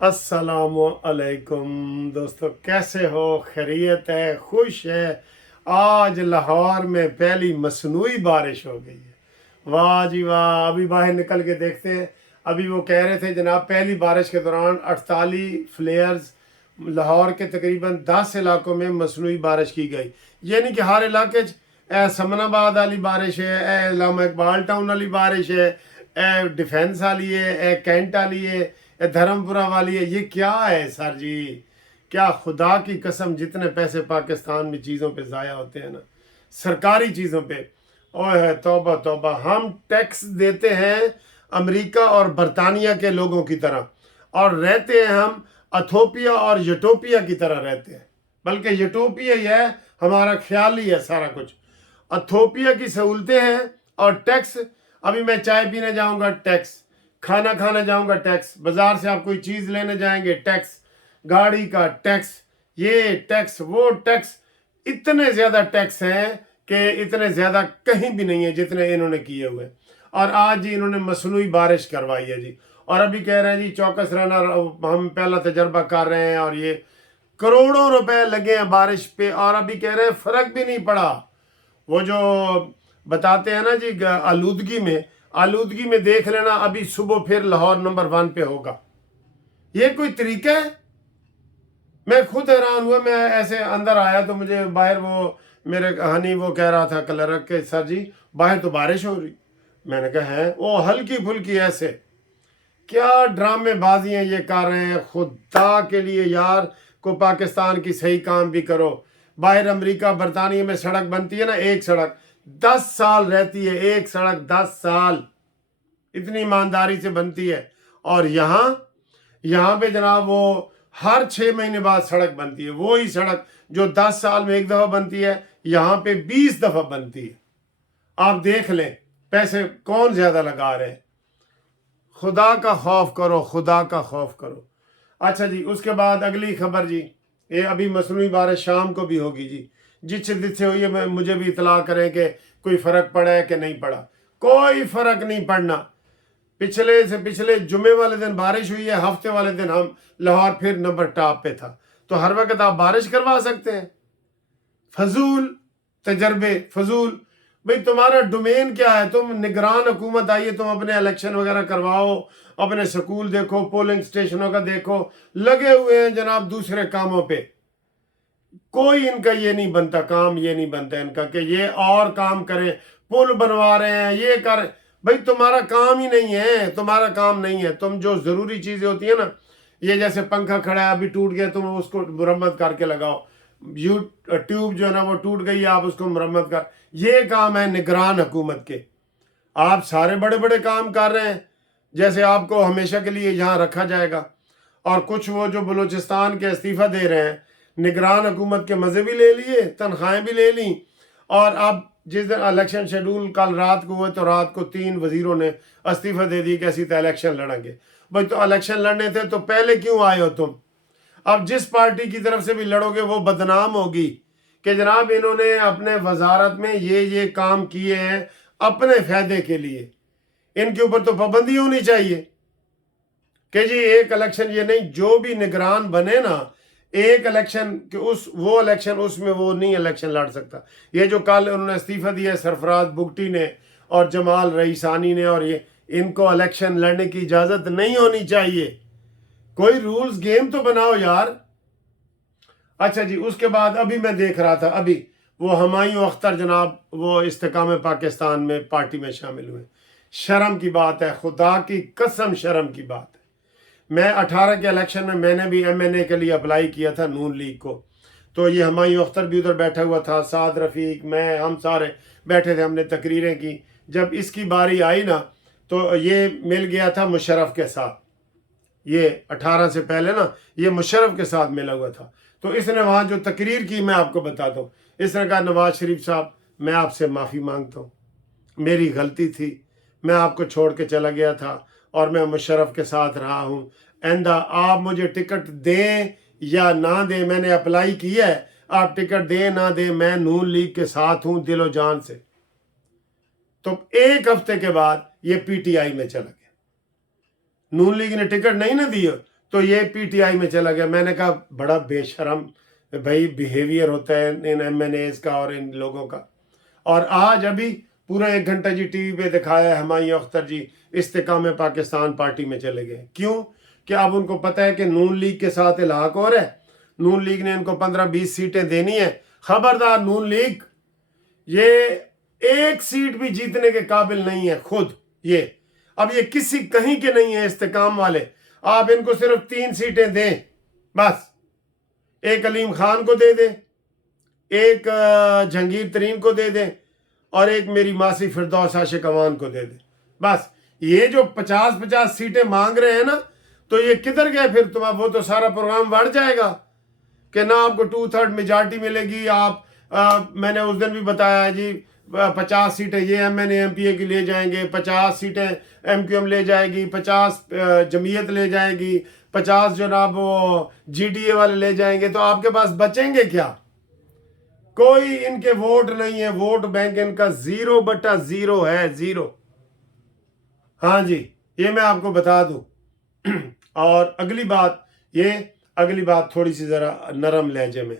अस्सलामु अलैकुम दोस्तों, कैसे हो? खैरियत है? खुश है? आज लाहौर में पहली मसनूई बारिश हो गई है। वाह जी वाह। अभी बाहर निकल के देखते हैं। अभी वो कह रहे थे जनाब, पहली बारिश के दौरान 48 फ्लेयर्स लाहौर के तकरीबन 10 इलाकों में मसनूई बारिश की गई। ये नहीं कि हर इलाके समनाबाद वाली बारिश है, इलामा इकबाल टाउन वाली बारिश है, डिफेंस वाली है, कैंट वाली है, धर्मपुरा वाली है। ये क्या है सर जी? क्या खुदा की कसम, जितने पैसे पाकिस्तान में चीज़ों पे ज़ाया होते हैं ना, सरकारी चीज़ों पे, ओए तौबा तौबा। हम टैक्स देते हैं अमेरिका और बरतानिया के लोगों की तरह, और रहते हैं हम अथोपिया और यूटोपिया की तरह रहते हैं। बल्कि यूटोपिया ही है, हमारा ख्याल ही है सारा कुछ। अथोपिया की सहूलतें हैं और टैक्स। अभी मैं चाय पीने जाऊंगा, टैक्स। खाना खाने जाऊंगा, टैक्स। बाजार से आप कोई चीज़ लेने जाएंगे, टैक्स। गाड़ी का टैक्स, ये टैक्स, वो टैक्स। इतने ज़्यादा टैक्स हैं कि इतने ज़्यादा कहीं भी नहीं है जितने इन्होंने किए हुए। और आज जी इन्होंने मसनूई बारिश करवाई है जी। और अभी कह रहे हैं जी चौकस रहना, हम पहला तजर्बा कर रहे हैं, और ये करोड़ों रुपए लगे हैं बारिश पे, और अभी कह रहे हैं फ़र्क भी नहीं पड़ा। वो जो बताते हैं ना जी, आलूदगी में देख लेना, अभी सुबह फिर लाहौर नंबर 1 पे होगा। ये कोई तरीका है? मैं खुद हैरान हुआ। मैं ऐसे अंदर आया तो मुझे बाहर वो मेरे हनी वो कह रहा था क्लर्क के, सर जी बाहर तो बारिश हो रही। मैंने कहा है, वो हल्की फुल्की ऐसे। क्या ड्रामेबाजियां ये कर रहे हैं? खुदा के लिए यार, को पाकिस्तान की सही काम भी करो। बाहर अमेरिका बरतानिया में सड़क बनती है ना, एक सड़क 10 साल रहती है, एक सड़क 10 साल इतनी ईमानदारी से बनती है। और यहाँ पे जनाब वो हर 6 महीने बाद सड़क बनती है। वो ही सड़क जो 10 साल में एक दफ़ा बनती है, यहाँ पे 20 दफ़ा बनती है। आप देख लें पैसे कौन ज़्यादा लगा रहे हैं। खुदा का खौफ करो, खुदा का खौफ करो। अच्छा जी, उसके बाद अगली खबर जी, ये अभी मसनूई बारिश शाम को भी होगी जी। जिससे हुई है मुझे भी इतला करें कि कोई फ़र्क पड़ा है कि नहीं पड़ा। कोई फ़र्क नहीं पड़ना। पिछले जुमे वाले दिन बारिश हुई है, हफ्ते वाले दिन हम लाहौर फिर नंबर टॉप पे था। तो हर वक्त आप बारिश करवा सकते हैं? फजूल तजर्बे, फजूल। भाई तुम्हारा डोमेन क्या है? तुम निगरान हुकूमत आइए, तुम अपने इलेक्शन वगैरह करवाओ, अपने स्कूल देखो, पोलिंग स्टेशनों का देखो। लगे हुए हैं जनाब दूसरे कामों पे। कोई इनका ये नहीं बनता काम, ये नहीं बनता इनका कि ये और काम करें। पुल बनवा रहे हैं, ये कर। भाई तुम्हारा काम ही नहीं है, तुम्हारा काम नहीं है। तुम जो ज़रूरी चीज़ें होती है ना, ये जैसे पंखा खड़ा है अभी टूट गया, तुम उसको मुरम्मत करके लगाओ। ट्यूब जो है ना वो टूट गई है, आप उसको मुरम्मत कर। ये काम है निगरान हुकूमत के। आप सारे बड़े बड़े काम कर रहे हैं जैसे आपको हमेशा के लिए यहाँ रखा जाएगा। और कुछ वो जो बलूचिस्तान के इस्तीफ़ा दे रहे हैं, निगरान हुकूमत के मज़े भी ले लिए, तनख्वाहें भी ले ली। और अब जिस दिन इलेक्शन शेड्यूल कल रात को हुए तो रात को 3 वजीरों ने इस्तीफ़ा दे दी कि ऐसी तो इलेक्शन लड़ेंगे। भाई तो इलेक्शन लड़ने थे तो पहले क्यों आए हो तुम? अब जिस पार्टी की तरफ से भी लड़ोगे वो बदनाम होगी कि जनाब इन्होंने अपने वजारत में ये काम किए हैं अपने फ़ायदे के लिए। इनके ऊपर तो पाबंदी होनी चाहिए कि जी एक इलेक्शन ये नहीं, जो भी निगरान बने ना एक इलेक्शन के वो इलेक्शन उसमें वो नहीं इलेक्शन लड़ सकता। ये जो कल उन्होंने इस्तीफ़ा दिया सरफराज बुगटी ने और जमाल रईसानी ने, और ये इनको इलेक्शन लड़ने की इजाज़त नहीं होनी चाहिए। कोई रूल्स गेम तो बनाओ यार। अच्छा जी, उसके बाद अभी मैं देख रहा था, अभी वो हुमायूं अख्तर जनाब वो इस्तेकाम पाकिस्तान में पार्टी में शामिल हुए। शर्म की बात है, खुदा की कसम शर्म की बात है। मैं 18 के इलेक्शन में मैंने भी MNA के लिए अप्लाई किया था नून लीग को। तो ये हुमायूं अख्तर भी उधर बैठा हुआ था, साद रफ़ीक, मैं, हम सारे बैठे थे, हमने तकरीरें की। जब इसकी बारी आई ना तो ये मिल गया था मुशर्रफ के साथ। ये 18 से पहले ना ये मुशर्रफ के साथ मिला हुआ था। तो इसने वहाँ जो तकरीर की मैं आपको बताता हूँ। इसने कहा, नवाज शरीफ साहब मैं आपसे माफ़ी मांगता हूँ, मेरी गलती थी, मैं आपको छोड़ के चला गया था और मैं मुशर्रफ के साथ रहा हूँ। आइंदा आप मुझे टिकट दें या ना दें, मैंने अप्लाई किया है, आप टिकट दें ना दें, मैं नून लीग के साथ हूँ दिलो जान से। तो एक हफ्ते के बाद ये PTI में चला गया। नून लीग ने टिकट नहीं ना दिया تو یہ پی ٹی آئی میں چلا گیا. میں نے کہا بڑا بے شرم بھائی بیہیویئر ہوتا ہے ان ایم این ایز کا اور ان لوگوں کا. اور آج ابھی پورا 1 گھنٹہ جی ٹی وی پہ دکھایا ہے ہمایوں اختر جی استحکام پاکستان پارٹی میں چلے گئے. کیوں؟ کہ اب ان کو پتہ ہے کہ نون لیگ کے ساتھ الحاق ہو رہا ہے, نون لیگ نے ان کو 15-20 سیٹیں دینی ہیں. خبردار نون لیگ یہ 1 سیٹ بھی جیتنے کے قابل نہیں ہے خود. یہ اب یہ کسی کہیں کے نہیں ہیں استحکام والے. آپ ان کو صرف 3 سیٹیں دیں بس, ایک علیم خان کو دے دیں, ایک جہانگیر ترین کو دے دیں, اور ایک میری ماسی فردوس عاشق اوان کو دے دیں بس. یہ جو 50-50 سیٹیں مانگ رہے ہیں نا, تو یہ کدھر گئے پھر؟ وہ تو سارا پروگرام بڑھ جائے گا کہ نہ آپ کو 2/3 میجارٹی ملے گی. آپ میں نے اس دن بھی بتایا جی 50 سیٹیں یہ M N A M P A کی لے جائیں گے, 50 سیٹیں ایم کیو ایم لے جائے گی, 50 جمعیت لے جائے گی, 50 جناب وہ جی ڈی اے والے لے جائیں گے. تو آپ کے پاس بچیں گے کیا؟ کوئی ان کے ووٹ نہیں ہے. ووٹ بینک ان کا 0/0 ہے, 0. ہاں جی, یہ میں آپ کو بتا دوں. اور اگلی بات تھوڑی سی ذرا نرم لہجے میں,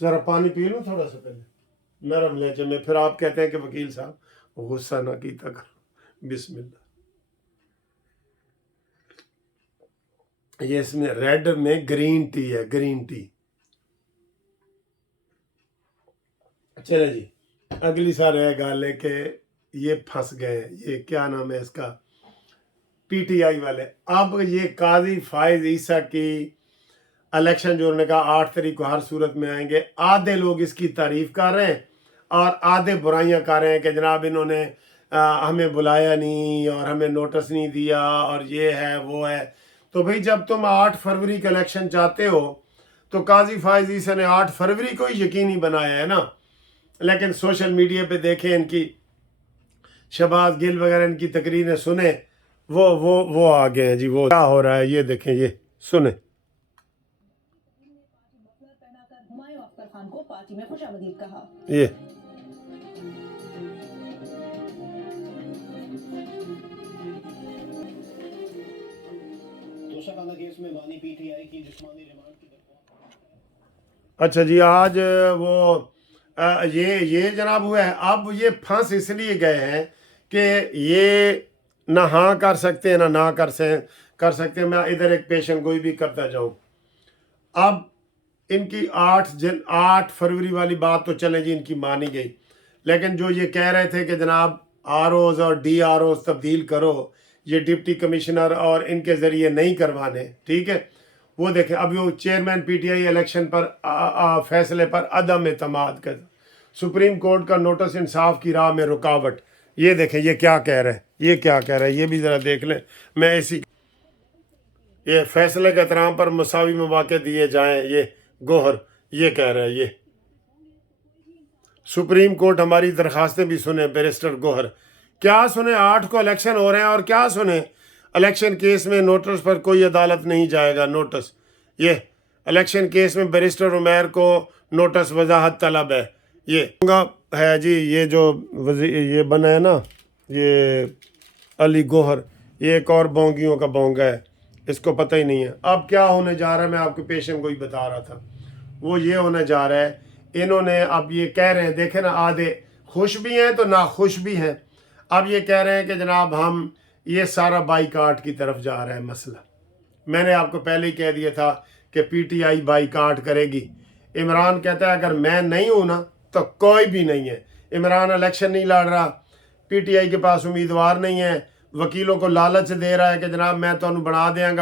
ذرا پانی پی لوں تھوڑا سا پہلے, نرم لہجے میں. پھر آپ کہتے ہیں کہ وکیل صاحب غصہ نہ کیتا کرو. بسم اللہ. یہ اس میں ریڈ میں گرین ٹی ہے, گرین ٹی. چلے جی, اگلی سارے گل ہے کہ یہ پھنس گئے. یہ کیا نام ہے اس کا, پی ٹی آئی والے. اب یہ قاضی فائز عیسیٰ کی الیکشن جو انہوں نے کہا 8 تاریخ کو ہر صورت میں آئیں گے, آدھے لوگ اس کی تعریف کر رہے ہیں اور آدھے برائیاں کر رہے ہیں کہ جناب انہوں نے ہمیں بلایا نہیں اور ہمیں نوٹس نہیں دیا اور یہ ہے وہ ہے. تو بھئی جب تم 8 فروری کا الیکشن چاہتے ہو تو قاضی فائز عیسیٰ نے 8 فروری کو ہی یقینی بنایا ہے نا. لیکن سوشل میڈیا پہ دیکھیں ان کی شہباز گل وغیرہ ان کی تقریریں سنیں, وہ آگے ہیں جی. وہ کیا ہو رہا ہے یہ دیکھیں, یہ سنیں. ہمایوں اختر خان کو پارٹی میں خوش آمدید کہا. یہ اچھا جی, آج وہ یہ جناب ہوا ہے. اب یہ پھنس اس لیے گئے ہیں کہ یہ نہ ہاں کر سکتے ہیں نہ کر سکتے ہیں. میں ادھر ایک پیشن گوئی بھی کرتا جاؤں. اب ان کی 8 فروری والی بات تو چلیں جی ان کی مانی گئی, لیکن جو یہ کہہ رہے تھے کہ جناب آر اوز اور ڈی آر اوز تبدیل کرو, یہ ڈپٹی کمشنر اور ان کے ذریعے نہیں کروانے, ٹھیک ہے. وہ دیکھیں ابھی وہ chairman P T I election پر فیصلے پر عدم اعتماد کا سپریم کورٹ کا نوٹس انصاف کی راہ میں رکاوٹ. یہ دیکھیں یہ کیا کہہ رہے ہیں, یہ بھی ذرا دیکھ لیں. میں اسی یہ فیصلے کے احترام پر مساوی مواقع دیے جائیں, یہ گوہر یہ کہہ رہے ہیں. یہ سپریم کورٹ ہماری درخواستیں بھی سنیں. بیرسٹر گوہر کیا سنیں, 8 کو الیکشن ہو رہے ہیں اور کیا سنیں, الیکشن کیس میں نوٹس پر کوئی عدالت نہیں جائے گا. نوٹس یہ الیکشن کیس میں بیرسٹر عمیر کو نوٹس وضاحت طلب ہے. یہ ہے جی, یہ جو یہ بنا ہے نا یہ علی گوہر, یہ ایک اور بونگیوں کا بونگا ہے, اس کو پتہ ہی نہیں ہے. اب کیا ہونے جا رہا ہے, میں آپ کو پیشن کو ہی بتا رہا تھا, وہ یہ ہونے جا رہا ہے. انہوں نے اب یہ کہہ رہے ہیں, دیکھیں نا, آدھے خوش بھی ہیں تو ناخوش بھی ہیں. اب یہ کہہ رہے ہیں کہ جناب ہم یہ سارا بائی کاٹ کی طرف جا رہا ہے مسئلہ. میں نے آپ کو پہلے ہی کہہ دیا تھا کہ پی ٹی آئی بائی کاٹ کرے گی. عمران کہتا ہے اگر میں نہیں ہوں نا تو کوئی بھی نہیں ہے. عمران الیکشن نہیں لڑ رہا, پی ٹی آئی کے پاس امیدوار نہیں ہے, وکیلوں کو لالچ دے رہا ہے کہ جناب میں تو بنا دیاں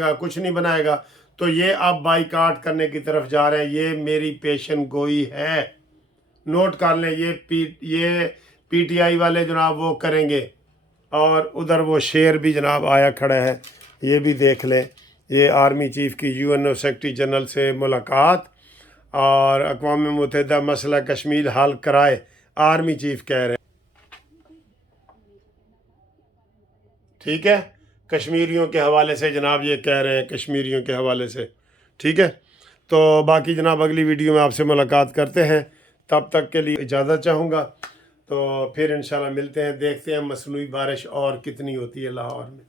گا, کچھ نہیں بنائے گا. تو یہ اب بائی کاٹ کرنے کی طرف جا رہے ہیں. یہ میری پیشن گوئی ہے, نوٹ کر لیں. یہ پی ٹی آئی والے جناب وہ کریں گے, اور ادھر وہ شیر بھی جناب آیا کھڑا ہے, یہ بھی دیکھ لیں. یہ آرمی چیف کی U N O secretary general سے ملاقات اور اقوام متحدہ مسئلہ کشمیر حل کرائے, آرمی چیف کہہ رہے ہیں. ٹھیک ہے, کشمیریوں کے حوالے سے جناب یہ کہہ رہے ہیں, کشمیریوں کے حوالے سے. ٹھیک ہے, تو باقی جناب اگلی ویڈیو میں آپ سے ملاقات کرتے ہیں. تب تک کے لیے اجازت چاہوں گا, تو پھر انشاءاللہ ملتے ہیں. دیکھتے ہیں مصنوعی بارش اور کتنی ہوتی ہے لاہور میں.